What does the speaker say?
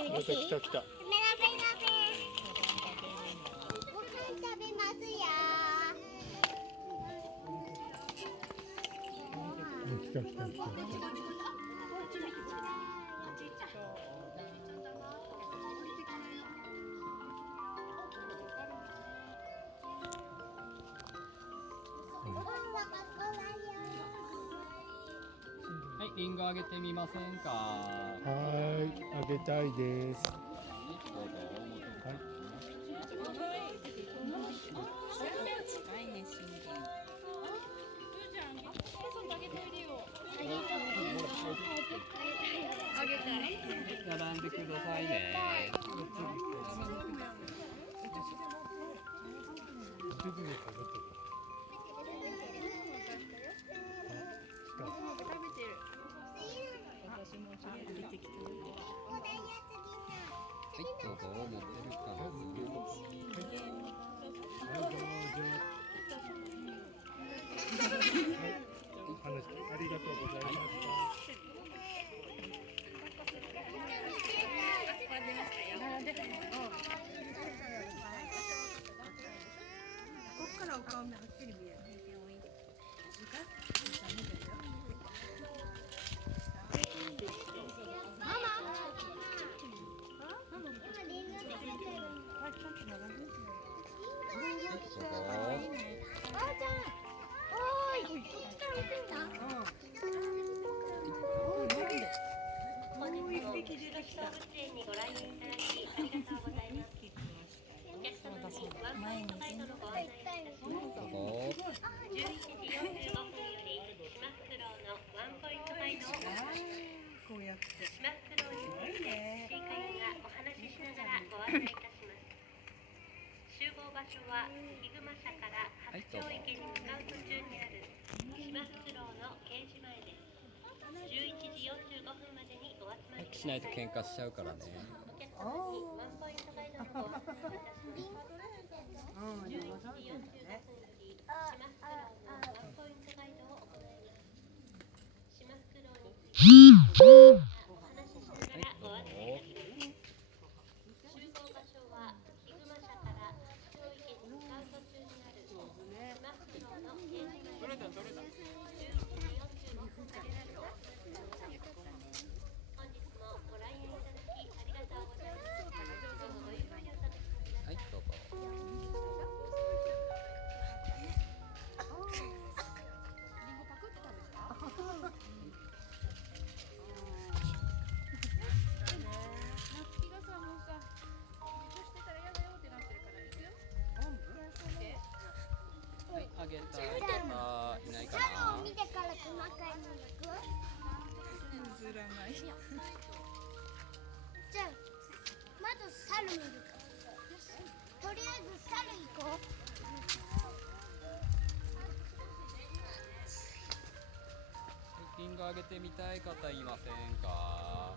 来た来た来た。ご飯食べますよ。来た来た来た。はい、リンゴあげてみませんか。はい、あげたいです。どうぞ。はい。並んでくださいね。はい、どうぞ。持ってるかな。ありがとうございました。ここからお顔目はっきり見える。集合場所はヒグマ社から八丁池に向かう途中にある島フクロウのケージ前です。11時45分までにお集まりください。しないと喧嘩しちゃうからね。お客様にワンポイントガイドのご案内をいたします。11時45分より島フクロウのワンポイントガイドを行います。島フクロウについてお話ししながらご案内いたします。集合場所はヒグマ社から八丁池に向かう途中にある島フクロウのケージ前です。11時45分までにお集まりください。本日もご来園いただきありがとうございます。どうぞごゆっくりお楽しみください。はい、どうぞ。はい、あげたい方いないかな。猿を見てから細かいの行く？譲らない。じゃあまず猿見るか。とりあえず猿行こう。リンゴあげてみたい方いませんか。